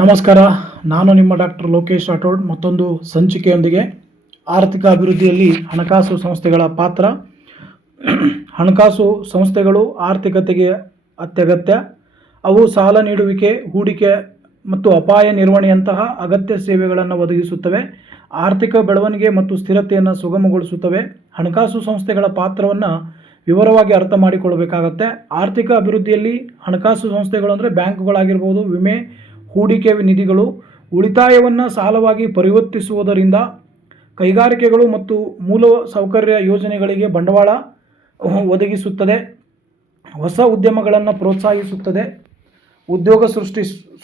ನಮಸ್ಕಾರ. ನಾನು ನಿಮ್ಮ ಡಾಕ್ಟರ್ ಲೋಕೇಶ್ ರಾಠೋಡ್ ಮತ್ತೊಂದು ಸಂಚಿಕೆಯೊಂದಿಗೆ ಆರ್ಥಿಕ ಅಭಿವೃದ್ಧಿಯಲ್ಲಿ ಹಣಕಾಸು ಸಂಸ್ಥೆಗಳ ಪಾತ್ರ. ಹಣಕಾಸು ಸಂಸ್ಥೆಗಳು ಆರ್ಥಿಕತೆಗೆ ಅತ್ಯಗತ್ಯ. ಅವು ಸಾಲ ನೀಡುವಿಕೆ, ಹೂಡಿಕೆ ಮತ್ತು ಅಪಾಯ ನಿರ್ವಹಣೆಯಂತಹ ಅಗತ್ಯ ಸೇವೆಗಳನ್ನು ಒದಗಿಸುತ್ತವೆ. ಆರ್ಥಿಕ ಬೆಳವಣಿಗೆ ಮತ್ತು ಸ್ಥಿರತೆಯನ್ನು ಸುಗಮಗೊಳಿಸುತ್ತವೆ. ಹಣಕಾಸು ಸಂಸ್ಥೆಗಳ ಪಾತ್ರವನ್ನು ವಿವರವಾಗಿ ಅರ್ಥ ಮಾಡಿಕೊಳ್ಳಬೇಕಾಗತ್ತೆ. ಆರ್ಥಿಕ ಅಭಿವೃದ್ಧಿಯಲ್ಲಿ ಹಣಕಾಸು ಸಂಸ್ಥೆಗಳು ಅಂದರೆ ಬ್ಯಾಂಕುಗಳಾಗಿರ್ಬೋದು, ವಿಮೆ, ಹೂಡಿಕೆ ನಿಧಿಗಳು ಉಳಿತಾಯವನ್ನು ಸಾಲವಾಗಿ ಪರಿವರ್ತಿಸುವುದರಿಂದ ಕೈಗಾರಿಕೆಗಳು ಮತ್ತು ಮೂಲ ಸೌಕರ್ಯ ಯೋಜನೆಗಳಿಗೆ ಬಂಡವಾಳ ಒದಗಿಸುತ್ತದೆ. ಹೊಸ ಉದ್ಯಮಗಳನ್ನು ಪ್ರೋತ್ಸಾಹಿಸುತ್ತದೆ, ಉದ್ಯೋಗ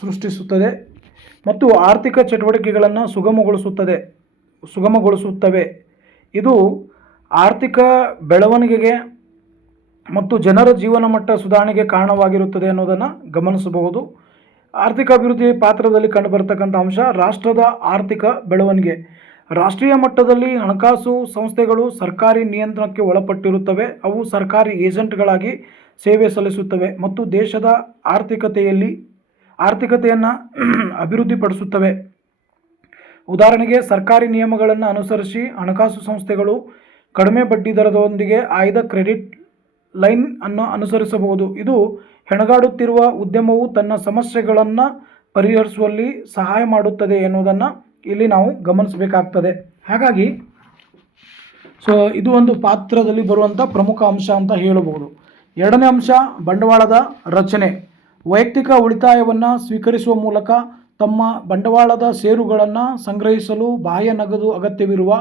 ಸೃಷ್ಟಿಸುತ್ತದೆ ಮತ್ತು ಆರ್ಥಿಕ ಚಟುವಟಿಕೆಗಳನ್ನು ಸುಗಮಗೊಳಿಸುತ್ತವೆ. ಇದು ಆರ್ಥಿಕ ಬೆಳವಣಿಗೆಗೆ ಮತ್ತು ಜನರ ಜೀವನ ಮಟ್ಟ ಸುಧಾರಣೆಗೆ ಕಾರಣವಾಗಿರುತ್ತದೆ ಅನ್ನೋದನ್ನು ಗಮನಿಸಬಹುದು. ಆರ್ಥಿಕ ಅಭಿವೃದ್ಧಿ ಪಾತ್ರದಲ್ಲಿ ಕಂಡುಬರತಕ್ಕಂಥ ಅಂಶ ರಾಷ್ಟ್ರದ ಆರ್ಥಿಕ ಬೆಳವಣಿಗೆ. ರಾಷ್ಟ್ರೀಯ ಮಟ್ಟದಲ್ಲಿ ಹಣಕಾಸು ಸಂಸ್ಥೆಗಳು ಸರ್ಕಾರಿ ನಿಯಂತ್ರಣಕ್ಕೆ ಒಳಪಟ್ಟಿರುತ್ತವೆ. ಅವು ಸರ್ಕಾರಿ ಏಜೆಂಟ್ಗಳಾಗಿ ಸೇವೆ ಸಲ್ಲಿಸುತ್ತವೆ ಮತ್ತು ದೇಶದ ಆರ್ಥಿಕತೆಯನ್ನು ಅಭಿವೃದ್ಧಿಪಡಿಸುತ್ತವೆ. ಉದಾಹರಣೆಗೆ, ಸರ್ಕಾರಿ ನಿಯಮಗಳನ್ನು ಅನುಸರಿಸಿ ಹಣಕಾಸು ಸಂಸ್ಥೆಗಳು ಕಡಿಮೆ ಬಡ್ಡಿ ದರದೊಂದಿಗೆ ಆಯ್ದ ಕ್ರೆಡಿಟ್ ಲೈನ್ ಅನ್ನು ಅನುಸರಿಸಬಹುದು. ಇದು ಹೆಣಗಾಡುತ್ತಿರುವ ಉದ್ಯಮವು ತನ್ನ ಸಮಸ್ಯೆಗಳನ್ನು ಪರಿಹರಿಸುವಲ್ಲಿ ಸಹಾಯ ಮಾಡುತ್ತದೆ ಎನ್ನುವುದನ್ನು ಇಲ್ಲಿ ನಾವು ಗಮನಿಸಬೇಕಾಗ್ತದೆ. ಹಾಗಾಗಿ ಇದು ಒಂದು ಪಾತ್ರದಲ್ಲಿ ಬರುವಂಥ ಪ್ರಮುಖ ಅಂಶ ಅಂತ ಹೇಳಬಹುದು. ಎರಡನೇ ಅಂಶ ಬಂಡವಾಳದ ರಚನೆ. ವೈಯಕ್ತಿಕ ಉಳಿತಾಯವನ್ನು ಸ್ವೀಕರಿಸುವ ಮೂಲಕ ತಮ್ಮ ಬಂಡವಾಳದ ಷೇರುಗಳನ್ನು ಸಂಗ್ರಹಿಸಲು ಬಾಹ್ಯ ನಗದು ಅಗತ್ಯವಿರುವ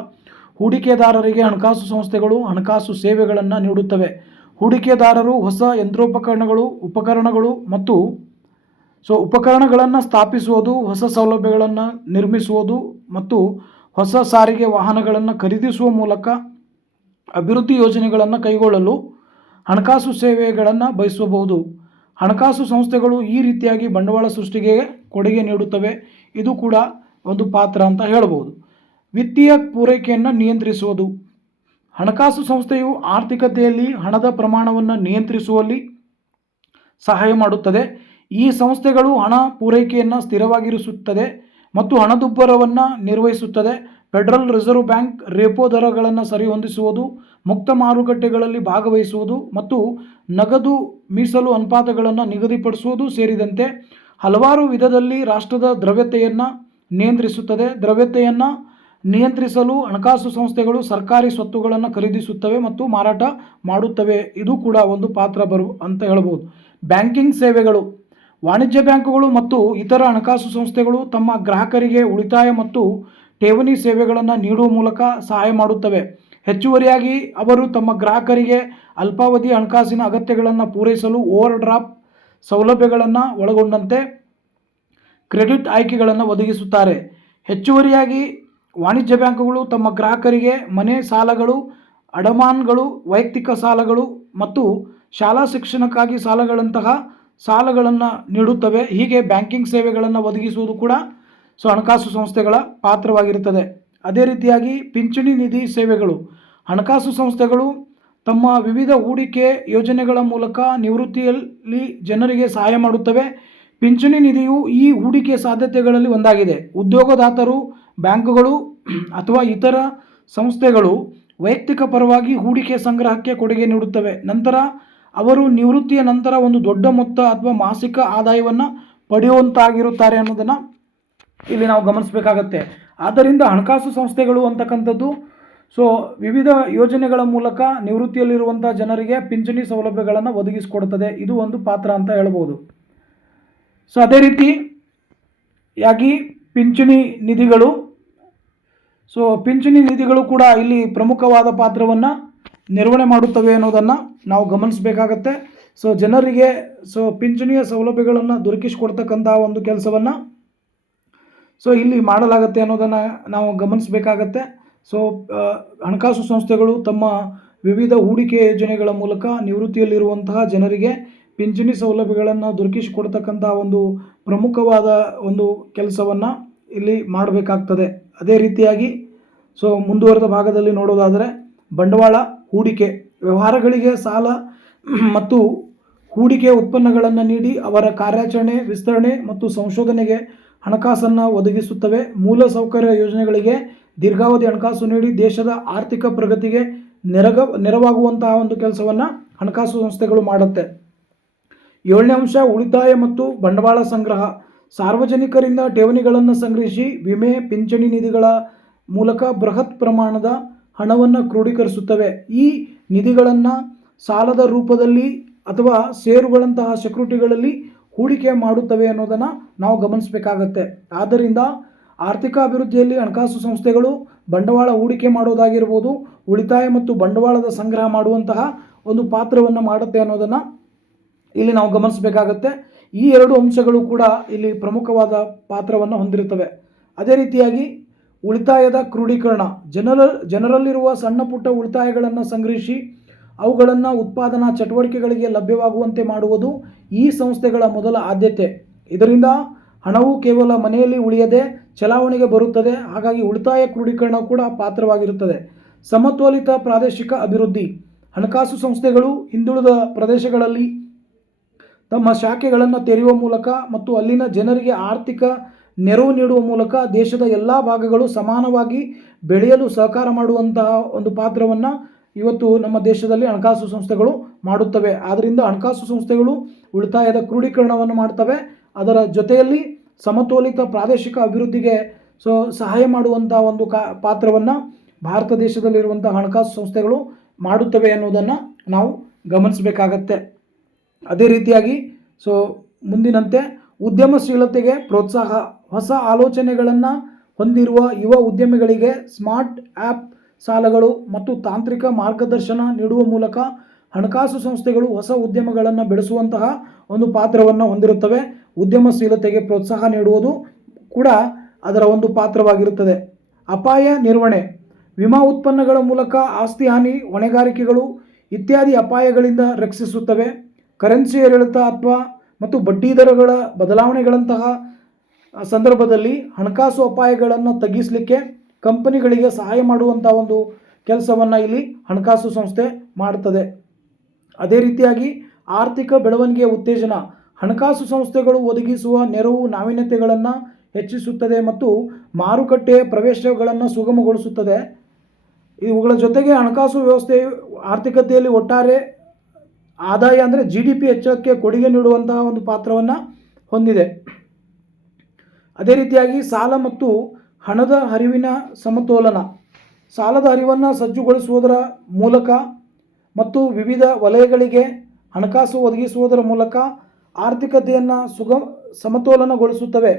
ಹೂಡಿಕೆದಾರರಿಗೆ ಹಣಕಾಸು ಸಂಸ್ಥೆಗಳು ಹಣಕಾಸು ಸೇವೆಗಳನ್ನು ನೀಡುತ್ತವೆ. ಹೂಡಿಕೆದಾರರು ಹೊಸ ಉಪಕರಣಗಳು ಮತ್ತು ಉಪಕರಣಗಳನ್ನು ಸ್ಥಾಪಿಸುವುದು, ಹೊಸ ಸೌಲಭ್ಯಗಳನ್ನು ನಿರ್ಮಿಸುವುದು ಮತ್ತು ಹೊಸ ಸಾರಿಗೆ ವಾಹನಗಳನ್ನು ಖರೀದಿಸುವ ಮೂಲಕ ಅಭಿವೃದ್ಧಿ ಯೋಜನೆಗಳನ್ನು ಕೈಗೊಳ್ಳಲು ಹಣಕಾಸು ಸೇವೆಗಳನ್ನು ಬಯಸಬಹುದು. ಹಣಕಾಸು ಸಂಸ್ಥೆಗಳು ಈ ರೀತಿಯಾಗಿ ಬಂಡವಾಳ ಸೃಷ್ಟಿಗೆ ಕೊಡುಗೆ ನೀಡುತ್ತವೆ. ಇದು ಕೂಡ ಒಂದು ಪಾತ್ರ ಅಂತ ಹೇಳಬಹುದು. ವಿತ್ತೀಯ ಪೂರೈಕೆಯನ್ನು ನಿಯಂತ್ರಿಸುವುದು. ಹಣಕಾಸು ಸಂಸ್ಥೆಯು ಆರ್ಥಿಕತೆಯಲ್ಲಿ ಹಣದ ಪ್ರಮಾಣವನ್ನು ನಿಯಂತ್ರಿಸುವಲ್ಲಿ ಸಹಾಯ ಮಾಡುತ್ತದೆ. ಈ ಸಂಸ್ಥೆಗಳು ಹಣ ಪೂರೈಕೆಯನ್ನು ಸ್ಥಿರವಾಗಿರಿಸುತ್ತದೆ ಮತ್ತು ಹಣದುಬ್ಬರವನ್ನು ನಿರ್ವಹಿಸುತ್ತದೆ. ಫೆಡರಲ್ ರಿಸರ್ವ್ ಬ್ಯಾಂಕ್ ರೆಪೋ ದರಗಳನ್ನು ಸರಿಹೊಂದಿಸುವುದು, ಮುಕ್ತ ಮಾರುಕಟ್ಟೆಗಳಲ್ಲಿ ಭಾಗವಹಿಸುವುದು ಮತ್ತು ನಗದು ಮೀಸಲು ಅನುಪಾತಗಳನ್ನು ನಿಗದಿಪಡಿಸುವುದು ಸೇರಿದಂತೆ ಹಲವಾರು ವಿಧದಲ್ಲಿ ರಾಷ್ಟ್ರದ ದ್ರವ್ಯತೆಯನ್ನು ನಿಯಂತ್ರಿಸುತ್ತದೆ. ದ್ರವ್ಯತೆಯನ್ನು ನಿಯಂತ್ರಿಸಲು ಹಣಕಾಸು ಸಂಸ್ಥೆಗಳು ಸರ್ಕಾರಿ ಸ್ವತ್ತುಗಳನ್ನು ಖರೀದಿಸುತ್ತವೆ ಮತ್ತು ಮಾರಾಟ ಮಾಡುತ್ತವೆ. ಇದು ಕೂಡ ಒಂದು ಪಾತ್ರ ಅಂತ ಹೇಳಬಹುದು. ಬ್ಯಾಂಕಿಂಗ್ ಸೇವೆಗಳು. ವಾಣಿಜ್ಯ ಬ್ಯಾಂಕುಗಳು ಮತ್ತು ಇತರ ಹಣಕಾಸು ಸಂಸ್ಥೆಗಳು ತಮ್ಮ ಗ್ರಾಹಕರಿಗೆ ಉಳಿತಾಯ ಮತ್ತು ಠೇವಣಿ ಸೇವೆಗಳನ್ನು ನೀಡುವ ಮೂಲಕ ಸಹಾಯ ಮಾಡುತ್ತವೆ. ಹೆಚ್ಚುವರಿಯಾಗಿ ಅವರು ತಮ್ಮ ಗ್ರಾಹಕರಿಗೆ ಅಲ್ಪಾವಧಿ ಹಣಕಾಸಿನ ಅಗತ್ಯಗಳನ್ನು ಪೂರೈಸಲು ಓವರ್ ಡ್ರಾಫ್ಟ್ ಸೌಲಭ್ಯಗಳನ್ನು ಒಳಗೊಂಡಂತೆ ಕ್ರೆಡಿಟ್ ಆಯ್ಕೆಗಳನ್ನು ಒದಗಿಸುತ್ತಾರೆ. ಹೆಚ್ಚುವರಿಯಾಗಿ ವಾಣಿಜ್ಯ ಬ್ಯಾಂಕುಗಳು ತಮ್ಮ ಗ್ರಾಹಕರಿಗೆ ಮನೆ ಸಾಲಗಳು, ಅಡಮಾನಗಳು, ವೈಯಕ್ತಿಕ ಸಾಲಗಳು ಮತ್ತು ಶಾಲಾ ಶಿಕ್ಷಣಕ್ಕಾಗಿ ಸಾಲಗಳಂತಹ ಸಾಲಗಳನ್ನು ನೀಡುತ್ತವೆ. ಹೀಗೆ ಬ್ಯಾಂಕಿಂಗ್ ಸೇವೆಗಳನ್ನು ಒದಗಿಸುವುದು ಕೂಡ ಹಣಕಾಸು ಸಂಸ್ಥೆಗಳ ಪಾತ್ರವಾಗಿರುತ್ತದೆ. ಅದೇ ರೀತಿಯಾಗಿ ಪಿಂಚಣಿ ನಿಧಿ ಸೇವೆಗಳು. ಹಣಕಾಸು ಸಂಸ್ಥೆಗಳು ತಮ್ಮ ವಿವಿಧ ಹೂಡಿಕೆ ಯೋಜನೆಗಳ ಮೂಲಕ ನಿವೃತ್ತಿಯಲ್ಲಿ ಜನರಿಗೆ ಸಹಾಯ ಮಾಡುತ್ತವೆ. ಪಿಂಚಣಿ ನಿಧಿಯು ಈ ಹೂಡಿಕೆ ಸಾಧ್ಯತೆಗಳಲ್ಲಿ ಒಂದಾಗಿದೆ. ಉದ್ಯೋಗದಾತರು, ಬ್ಯಾಂಕುಗಳು ಅಥವಾ ಇತರ ಸಂಸ್ಥೆಗಳು ವೈಯಕ್ತಿಕ ಪರವಾಗಿ ಹೂಡಿಕೆ ಸಂಗ್ರಹಕ್ಕೆ ಕೊಡುಗೆ ನೀಡುತ್ತವೆ. ನಂತರ ಅವರು ನಿವೃತ್ತಿಯ ನಂತರ ಒಂದು ದೊಡ್ಡ ಮೊತ್ತ ಅಥವಾ ಮಾಸಿಕ ಆದಾಯವನ್ನು ಪಡೆಯುವಂತಾಗಿರುತ್ತಾರೆ ಅನ್ನೋದನ್ನು ಇಲ್ಲಿ ನಾವು ಗಮನಿಸಬೇಕಾಗತ್ತೆ. ಆದ್ದರಿಂದ ಹಣಕಾಸು ಸಂಸ್ಥೆಗಳು ಅಂತಕ್ಕಂಥದ್ದು ವಿವಿಧ ಯೋಜನೆಗಳ ಮೂಲಕ ನಿವೃತ್ತಿಯಲ್ಲಿರುವಂಥ ಜನರಿಗೆ ಪಿಂಚಣಿ ಸೌಲಭ್ಯಗಳನ್ನು ಒದಗಿಸಿಕೊಡುತ್ತದೆ. ಇದು ಒಂದು ಪಾತ್ರ ಅಂತ ಹೇಳ್ಬೋದು. ಅದೇ ರೀತಿಯಾಗಿ ಪಿಂಚಣಿ ನಿಧಿಗಳು ಪಿಂಚಣಿ ನಿಧಿಗಳು ಕೂಡ ಇಲ್ಲಿ ಪ್ರಮುಖವಾದ ಪಾತ್ರವನ್ನು ನಿರ್ವಹಣೆ ಮಾಡುತ್ತವೆ ಅನ್ನೋದನ್ನು ನಾವು ಗಮನಿಸಬೇಕಾಗತ್ತೆ. ಜನರಿಗೆ ಪಿಂಚಣಿಯ ಸೌಲಭ್ಯಗಳನ್ನು ದೊರಕಿಸಿಕೊಡ್ತಕ್ಕಂಥ ಒಂದು ಕೆಲಸವನ್ನು ಇಲ್ಲಿ ಮಾಡಲಾಗುತ್ತೆ ಅನ್ನೋದನ್ನು ನಾವು ಗಮನಿಸಬೇಕಾಗತ್ತೆ. ಹಣಕಾಸು ಸಂಸ್ಥೆಗಳು ತಮ್ಮ ವಿವಿಧ ಹೂಡಿಕೆ ಯೋಜನೆಗಳ ಮೂಲಕ ನಿವೃತ್ತಿಯಲ್ಲಿರುವಂತಹ ಜನರಿಗೆ ಪಿಂಚಣಿ ಸೌಲಭ್ಯಗಳನ್ನು ದೊರಕಿಸಿಕೊಡ್ತಕ್ಕಂಥ ಒಂದು ಪ್ರಮುಖವಾದ ಒಂದು ಕೆಲಸವನ್ನು ಇಲ್ಲಿ ಮಾಡಬೇಕಾಗ್ತದೆ. ಅದೇ ರೀತಿಯಾಗಿ ಮುಂದುವರೆದ ಭಾಗದಲ್ಲಿ ನೋಡೋದಾದರೆ ಬಂಡವಾಳ ಹೂಡಿಕೆ. ವ್ಯವಹಾರಗಳಿಗೆ ಸಾಲ ಮತ್ತು ಹೂಡಿಕೆ ಉತ್ಪನ್ನಗಳನ್ನು ನೀಡಿ ಅವರ ಕಾರ್ಯಾಚರಣೆ, ವಿಸ್ತರಣೆ ಮತ್ತು ಸಂಶೋಧನೆಗೆ ಹಣಕಾಸನ್ನು ಒದಗಿಸುತ್ತವೆ. ಮೂಲಸೌಕರ್ಯ ಯೋಜನೆಗಳಿಗೆ ದೀರ್ಘಾವಧಿ ಹಣಕಾಸು ನೀಡಿ ದೇಶದ ಆರ್ಥಿಕ ಪ್ರಗತಿಗೆ ನೆರವಾಗುವಂತಹ ಒಂದು ಕೆಲಸವನ್ನು ಹಣಕಾಸು ಸಂಸ್ಥೆಗಳು ಮಾಡುತ್ತೆ. 7ನೇ ಅಂಶ ಉಳಿತಾಯ ಮತ್ತು ಬಂಡವಾಳ ಸಂಗ್ರಹ. ಸಾರ್ವಜನಿಕರಿಂದ ಠೇವಣಿಗಳನ್ನು ಸಂಗ್ರಹಿಸಿ ವಿಮೆ, ಪಿಂಚಣಿ ನಿಧಿಗಳ ಮೂಲಕ ಬೃಹತ್ ಪ್ರಮಾಣದ ಹಣವನ್ನು ಕ್ರೋಢೀಕರಿಸುತ್ತವೆ. ಈ ನಿಧಿಗಳನ್ನು ಸಾಲದ ರೂಪದಲ್ಲಿ ಅಥವಾ ಷೇರುಗಳಂತಹ ಸೆಕ್ಯೂರಿಟಿಗಳಲ್ಲಿ ಹೂಡಿಕೆ ಮಾಡುತ್ತವೆ ಅನ್ನೋದನ್ನು ನಾವು ಗಮನಿಸಬೇಕಾಗತ್ತೆ. ಆದ್ದರಿಂದ ಆರ್ಥಿಕ ಅಭಿವೃದ್ಧಿಯಲ್ಲಿ ಹಣಕಾಸು ಸಂಸ್ಥೆಗಳು ಬಂಡವಾಳ ಹೂಡಿಕೆ ಮಾಡೋದಾಗಿರ್ಬೋದು, ಉಳಿತಾಯ ಮತ್ತು ಬಂಡವಾಳದ ಸಂಗ್ರಹ ಮಾಡುವಂತಹ ಒಂದು ಪಾತ್ರವನ್ನು ಮಾಡುತ್ತೆ ಅನ್ನೋದನ್ನು ಇಲ್ಲಿ ನಾವು ಗಮನಿಸಬೇಕಾಗತ್ತೆ. ಈ ಎರಡು ಅಂಶಗಳು ಕೂಡ ಇಲ್ಲಿ ಪ್ರಮುಖವಾದ ಪಾತ್ರವನ್ನು ಹೊಂದಿರುತ್ತವೆ. ಅದೇ ರೀತಿಯಾಗಿ ಉಳಿತಾಯದ ಕ್ರೋಢೀಕರಣ. ಜನರಲ್ಲಿರುವ ಸಣ್ಣ ಪುಟ್ಟ ಉಳಿತಾಯಗಳನ್ನು ಸಂಗ್ರಹಿಸಿ ಅವುಗಳನ್ನು ಉತ್ಪಾದನಾ ಚಟುವಟಿಕೆಗಳಿಗೆ ಲಭ್ಯವಾಗುವಂತೆ ಮಾಡುವುದು ಈ ಸಂಸ್ಥೆಗಳ ಮೊದಲ ಆದ್ಯತೆ. ಇದರಿಂದ ಹಣವು ಕೇವಲ ಮನೆಯಲ್ಲಿ ಉಳಿಯದೆ ಚಲಾವಣೆಗೆ ಬರುತ್ತದೆ. ಹಾಗಾಗಿ ಉಳಿತಾಯ ಕ್ರೋಢೀಕರಣ ಕೂಡ ಪಾತ್ರವಾಗಿರುತ್ತದೆ. ಸಮತೋಲಿತ ಪ್ರಾದೇಶಿಕ ಅಭಿವೃದ್ಧಿ. ಹಣಕಾಸು ಸಂಸ್ಥೆಗಳು ಹಿಂದುಳಿದ ಪ್ರದೇಶಗಳಲ್ಲಿ ತಮ್ಮ ಶಾಖೆಗಳನ್ನು ತೆರೆಯುವ ಮೂಲಕ ಮತ್ತು ಅಲ್ಲಿನ ಜನರಿಗೆ ಆರ್ಥಿಕ ನೆರವು ನೀಡುವ ಮೂಲಕ ದೇಶದ ಎಲ್ಲ ಭಾಗಗಳು ಸಮಾನವಾಗಿ ಬೆಳೆಯಲು ಸಹಕಾರ ಮಾಡುವಂತಹ ಒಂದು ಪಾತ್ರವನ್ನು ಇವತ್ತು ನಮ್ಮ ದೇಶದಲ್ಲಿ ಹಣಕಾಸು ಸಂಸ್ಥೆಗಳು ಮಾಡುತ್ತವೆ. ಆದ್ದರಿಂದ ಹಣಕಾಸು ಸಂಸ್ಥೆಗಳು ಉಳಿತಾಯದ ಕ್ರೋಢೀಕರಣವನ್ನು ಮಾಡ್ತವೆ. ಅದರ ಜೊತೆಯಲ್ಲಿ ಸಮತೋಲಿತ ಪ್ರಾದೇಶಿಕ ಅಭಿವೃದ್ಧಿಗೆ ಸಹಾಯ ಮಾಡುವಂಥ ಒಂದು ಪಾತ್ರವನ್ನು ಭಾರತ ದೇಶದಲ್ಲಿರುವಂಥ ಹಣಕಾಸು ಸಂಸ್ಥೆಗಳು ಮಾಡುತ್ತವೆ ಅನ್ನೋದನ್ನು ನಾವು ಗಮನಿಸಬೇಕಾಗತ್ತೆ. ಅದೇ ರೀತಿಯಾಗಿ ಮುಂದಿನಂತೆ ಉದ್ಯಮಶೀಲತೆಗೆ ಪ್ರೋತ್ಸಾಹ. ಹೊಸ ಆಲೋಚನೆಗಳನ್ನು ಹೊಂದಿರುವ ಯುವ ಉದ್ಯಮಿಗಳಿಗೆ ಸ್ಮಾರ್ಟ್ ಆ್ಯಪ್ ಸಾಲಗಳು ಮತ್ತು ತಾಂತ್ರಿಕ ಮಾರ್ಗದರ್ಶನ ನೀಡುವ ಮೂಲಕ ಹಣಕಾಸು ಸಂಸ್ಥೆಗಳು ಹೊಸ ಉದ್ಯಮಗಳನ್ನು ಬೆಳೆಸುವಂತಹ ಒಂದು ಪಾತ್ರವನ್ನು ಹೊಂದಿರುತ್ತವೆ. ಉದ್ಯಮಶೀಲತೆಗೆ ಪ್ರೋತ್ಸಾಹ ನೀಡುವುದು ಕೂಡ ಅದರ ಒಂದು ಪಾತ್ರವಾಗಿರುತ್ತದೆ. ಅಪಾಯ ನಿರ್ವಹಣೆ. ವಿಮಾ ಉತ್ಪನ್ನಗಳ ಮೂಲಕ ಆಸ್ತಿ ಹಾನಿ, ಹೊಣೆಗಾರಿಕೆಗಳು ಇತ್ಯಾದಿ ಅಪಾಯಗಳಿಂದ ರಕ್ಷಿಸುತ್ತವೆ. ಕರೆನ್ಸಿ ಏರಿಳಿತ ಮತ್ತು ಬಡ್ಡಿ ದರಗಳ ಬದಲಾವಣೆಗಳಂತಹ ಸಂದರ್ಭದಲ್ಲಿ ಹಣಕಾಸು ಅಪಾಯಗಳನ್ನು ತಗ್ಗಿಸಲಿಕ್ಕೆ ಕಂಪನಿಗಳಿಗೆ ಸಹಾಯ ಮಾಡುವಂಥ ಒಂದು ಕೆಲಸವನ್ನು ಇಲ್ಲಿ ಹಣಕಾಸು ಸಂಸ್ಥೆ ಮಾಡುತ್ತದೆ. ಅದೇ ರೀತಿಯಾಗಿ ಆರ್ಥಿಕ ಬೆಳವಣಿಗೆಯ ಉತ್ತೇಜನ. ಹಣಕಾಸು ಸಂಸ್ಥೆಗಳು ಒದಗಿಸುವ ನೆರವು ನಾವೀನ್ಯತೆಗಳನ್ನು ಹೆಚ್ಚಿಸುತ್ತದೆ ಮತ್ತು ಮಾರುಕಟ್ಟೆಯ ಪ್ರವೇಶಗಳನ್ನು ಸುಗಮಗೊಳಿಸುತ್ತದೆ. ಇವುಗಳ ಜೊತೆಗೆ ಹಣಕಾಸು ವ್ಯವಸ್ಥೆಯು ಆರ್ಥಿಕತೆಯಲ್ಲಿ ಒಟ್ಟಾರೆ ಆದಾಯ ಅಂದರೆ GDP ಹೆಚ್ಚಳಕ್ಕೆ ಕೊಡುಗೆ ನೀಡುವಂತಹ ಒಂದು ಪಾತ್ರವನ್ನು ಹೊಂದಿದೆ. ಅದೇ ರೀತಿಯಾಗಿ ಸಾಲ ಮತ್ತು ಹಣದ ಹರಿವಿನ ಸಮತೋಲನ. ಸಾಲದ ಹರಿವನ್ನು ಸಜ್ಜುಗೊಳಿಸುವುದರ ಮೂಲಕ ಮತ್ತು ವಿವಿಧ ವಲಯಗಳಿಗೆ ಹಣಕಾಸು ಒದಗಿಸುವುದರ ಮೂಲಕ ಆರ್ಥಿಕತೆಯನ್ನು ಸಮತೋಲನಗೊಳಿಸುತ್ತವೆ.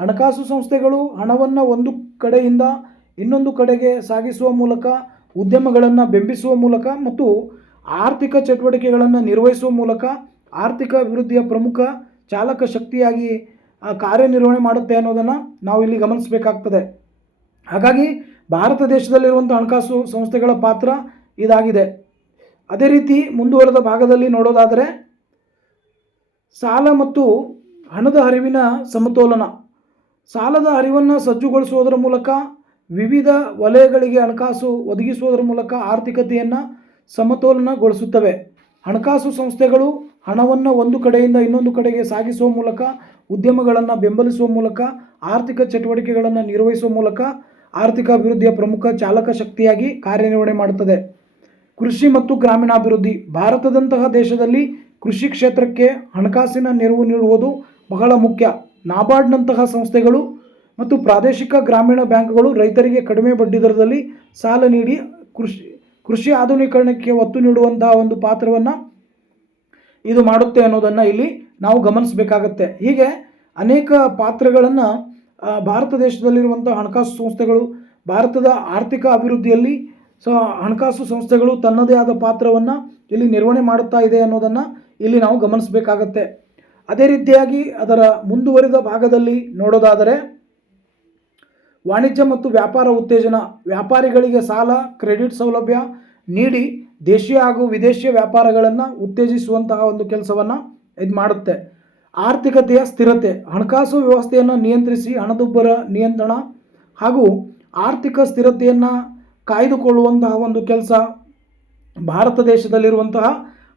ಹಣಕಾಸು ಸಂಸ್ಥೆಗಳು ಹಣವನ್ನು ಒಂದು ಕಡೆಯಿಂದ ಇನ್ನೊಂದು ಕಡೆಗೆ ಸಾಗಿಸುವ ಮೂಲಕ, ಉದ್ಯಮಗಳನ್ನು ಬೆಂಬಲಿಸುವ ಮೂಲಕ ಮತ್ತು ಆರ್ಥಿಕ ಚಟುವಟಿಕೆಗಳನ್ನು ನಿರ್ವಹಿಸುವ ಮೂಲಕ ಆರ್ಥಿಕ ಅಭಿವೃದ್ಧಿಯ ಪ್ರಮುಖ ಚಾಲಕ ಶಕ್ತಿಯಾಗಿ ಕಾರ್ಯನಿರ್ವಹಣೆ ಮಾಡುತ್ತೆ ಅನ್ನೋದನ್ನು ನಾವು ಇಲ್ಲಿ ಗಮನಿಸಬೇಕಾಗ್ತದೆ. ಹಾಗಾಗಿ ಭಾರತ ದೇಶದಲ್ಲಿರುವಂಥ ಹಣಕಾಸು ಸಂಸ್ಥೆಗಳ ಪಾತ್ರ ಇದಾಗಿದೆ. ಅದೇ ರೀತಿ ಮುಂದುವರೆದ ಭಾಗದಲ್ಲಿ ನೋಡೋದಾದರೆ ಸಾಲ ಮತ್ತು ಹಣದ ಹರಿವಿನ ಸಮತೋಲನ. ಸಾಲದ ಹರಿವನ್ನು ಸಜ್ಜುಗೊಳಿಸುವುದರ ಮೂಲಕ ವಿವಿಧ ವಲಯಗಳಿಗೆ ಹಣಕಾಸು ಒದಗಿಸುವುದರ ಮೂಲಕ ಆರ್ಥಿಕತೆಯನ್ನು ಸಮತೋಲನಗೊಳಿಸುತ್ತವೆ. ಹಣಕಾಸು ಸಂಸ್ಥೆಗಳು ಹಣವನ್ನು ಒಂದು ಕಡೆಯಿಂದ ಇನ್ನೊಂದು ಕಡೆಗೆ ಸಾಗಿಸುವ ಮೂಲಕ, ಉದ್ಯಮಗಳನ್ನು ಬೆಂಬಲಿಸುವ ಮೂಲಕ, ಆರ್ಥಿಕ ಚಟುವಟಿಕೆಗಳನ್ನು ನಿರ್ವಹಿಸುವ ಮೂಲಕ ಆರ್ಥಿಕ ಅಭಿವೃದ್ಧಿಯ ಪ್ರಮುಖ ಚಾಲಕ ಶಕ್ತಿಯಾಗಿ ಕಾರ್ಯನಿರ್ವಹಣೆ ಮಾಡುತ್ತದೆ. ಕೃಷಿ ಮತ್ತು ಗ್ರಾಮೀಣಾಭಿವೃದ್ಧಿ. ಭಾರತದಂತಹ ದೇಶದಲ್ಲಿ ಕೃಷಿ ಕ್ಷೇತ್ರಕ್ಕೆ ಹಣಕಾಸಿನ ನೆರವು ನೀಡುವುದು ಬಹಳ ಮುಖ್ಯ. ನಾಬಾರ್ಡ್ನಂತಹ ಸಂಸ್ಥೆಗಳು ಮತ್ತು ಪ್ರಾದೇಶಿಕ ಗ್ರಾಮೀಣ ಬ್ಯಾಂಕ್ಗಳು ರೈತರಿಗೆ ಕಡಿಮೆ ಬಡ್ಡಿ ದರದಲ್ಲಿ ಸಾಲ ನೀಡಿ ಕೃಷಿ ಆಧುನೀಕರಣಕ್ಕೆ ಒತ್ತು ನೀಡುವಂತಹ ಒಂದು ಪಾತ್ರವನ್ನು ಇದು ಮಾಡುತ್ತೆ ಅನ್ನೋದನ್ನು ಇಲ್ಲಿ ನಾವು ಗಮನಿಸಬೇಕಾಗತ್ತೆ. ಹೀಗೆ ಅನೇಕ ಪಾತ್ರಗಳನ್ನು ಭಾರತ ದೇಶದಲ್ಲಿರುವಂಥ ಹಣಕಾಸು ಸಂಸ್ಥೆಗಳು, ಭಾರತದ ಆರ್ಥಿಕ ಅಭಿವೃದ್ಧಿಯಲ್ಲಿ ಹಣಕಾಸು ಸಂಸ್ಥೆಗಳು ತನ್ನದೇ ಆದ ಪಾತ್ರವನ್ನು ಇಲ್ಲಿ ನಿರ್ವಹಣೆ ಮಾಡುತ್ತಾ ಇದೆ ಅನ್ನೋದನ್ನು ಇಲ್ಲಿ ನಾವು ಗಮನಿಸಬೇಕಾಗತ್ತೆ. ಅದೇ ರೀತಿಯಾಗಿ ಅದರ ಮುಂದುವರಿದ ಭಾಗದಲ್ಲಿ ನೋಡೋದಾದರೆ ವಾಣಿಜ್ಯ ಮತ್ತು ವ್ಯಾಪಾರ ಉತ್ತೇಜನ. ವ್ಯಾಪಾರಿಗಳಿಗೆ ಸಾಲ, ಕ್ರೆಡಿಟ್ ಸೌಲಭ್ಯ ನೀಡಿ ದೇಶೀಯ ಹಾಗೂ ವಿದೇಶಿಯ ವ್ಯಾಪಾರಗಳನ್ನು ಉತ್ತೇಜಿಸುವಂತಹ ಒಂದು ಕೆಲಸವನ್ನು ಇದು ಮಾಡುತ್ತೆ. ಆರ್ಥಿಕತೆಯ ಸ್ಥಿರತೆ. ಹಣಕಾಸು ವ್ಯವಸ್ಥೆಯನ್ನು ನಿಯಂತ್ರಿಸಿ ಹಣದುಬ್ಬರ ನಿಯಂತ್ರಣ ಹಾಗೂ ಆರ್ಥಿಕ ಸ್ಥಿರತೆಯನ್ನು ಕಾಯ್ದುಕೊಳ್ಳುವಂತಹ ಒಂದು ಕೆಲಸ ಭಾರತ ದೇಶದಲ್ಲಿರುವಂತಹ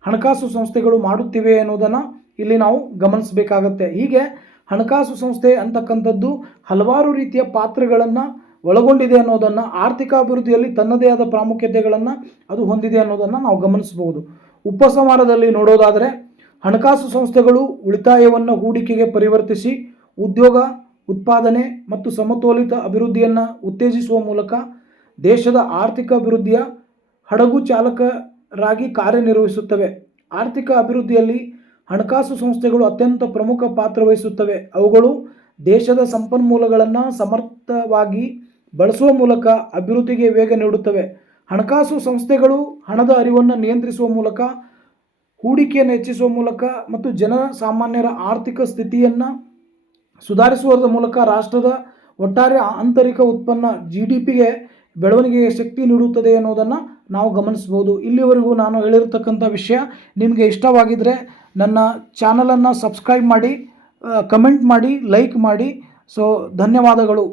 ಹಣಕಾಸು ಸಂಸ್ಥೆಗಳು ಮಾಡುತ್ತಿವೆ ಅನ್ನೋದನ್ನು ಇಲ್ಲಿ ನಾವು ಗಮನಿಸಬೇಕಾಗತ್ತೆ. ಹೀಗೆ ಹಣಕಾಸು ಸಂಸ್ಥೆ ಅಂತಕ್ಕಂಥದ್ದು ಹಲವಾರು ರೀತಿಯ ಪಾತ್ರಗಳನ್ನು ಒಳಗೊಂಡಿದೆ ಅನ್ನೋದನ್ನು, ಆರ್ಥಿಕ ಅಭಿವೃದ್ಧಿಯಲ್ಲಿ ತನ್ನದೇ ಆದ ಪ್ರಾಮುಖ್ಯತೆಗಳನ್ನು ಅದು ಹೊಂದಿದೆ ಅನ್ನೋದನ್ನು ನಾವು ಗಮನಿಸಬಹುದು. ಉಪಸಂಹಾರದಲ್ಲಿ ನೋಡೋದಾದರೆ, ಹಣಕಾಸು ಸಂಸ್ಥೆಗಳು ಉಳಿತಾಯವನ್ನು ಹೂಡಿಕೆಗೆ ಪರಿವರ್ತಿಸಿ ಉದ್ಯೋಗ, ಉತ್ಪಾದನೆ ಮತ್ತು ಸಮತೋಲಿತ ಅಭಿವೃದ್ಧಿಯನ್ನು ಉತ್ತೇಜಿಸುವ ಮೂಲಕ ದೇಶದ ಆರ್ಥಿಕ ಅಭಿವೃದ್ಧಿಯ ಹಡಗು ಚಾಲಕರಾಗಿ ಕಾರ್ಯನಿರ್ವಹಿಸುತ್ತವೆ. ಆರ್ಥಿಕ ಅಭಿವೃದ್ಧಿಯಲ್ಲಿ ಹಣಕಾಸು ಸಂಸ್ಥೆಗಳು ಅತ್ಯಂತ ಪ್ರಮುಖ ಪಾತ್ರ ವಹಿಸುತ್ತವೆ. ಅವುಗಳು ದೇಶದ ಸಂಪನ್ಮೂಲಗಳನ್ನು ಸಮರ್ಥವಾಗಿ ಬಳಸುವ ಮೂಲಕ ಅಭಿವೃದ್ಧಿಗೆ ವೇಗ ನೀಡುತ್ತವೆ. ಹಣಕಾಸು ಸಂಸ್ಥೆಗಳು ಹಣದ ಹರಿವನ್ನು ನಿಯಂತ್ರಿಸುವ ಮೂಲಕ, ಹೂಡಿಕೆಯನ್ನು ಹೆಚ್ಚಿಸುವ ಮೂಲಕ ಮತ್ತು ಜನಸಾಮಾನ್ಯರ ಆರ್ಥಿಕ ಸ್ಥಿತಿಯನ್ನು ಸುಧಾರಿಸುವುದರ ಮೂಲಕ ರಾಷ್ಟ್ರದ ಒಟ್ಟಾರೆ ಆಂತರಿಕ ಉತ್ಪನ್ನ GDPಗೆ ಬೆಳವಣಿಗೆಗೆ ಶಕ್ತಿ ನೀಡುತ್ತದೆ ಅನ್ನೋದನ್ನು ನಾವು ಗಮನಿಸ್ಬೋದು. ಇಲ್ಲಿವರೆಗೂ ನಾನು ಹೇಳಿರ್ತಕ್ಕಂಥ ವಿಷಯ ನಿಮಗೆ ಇಷ್ಟವಾಗಿದ್ದರೆ ನನ್ನ ಚಾನಲನ್ನು ಸಬ್ಸ್ಕ್ರೈಬ್ ಮಾಡಿ, ಕಮೆಂಟ್ ಮಾಡಿ, ಲೈಕ್ ಮಾಡಿ. ಧನ್ಯವಾದಗಳು.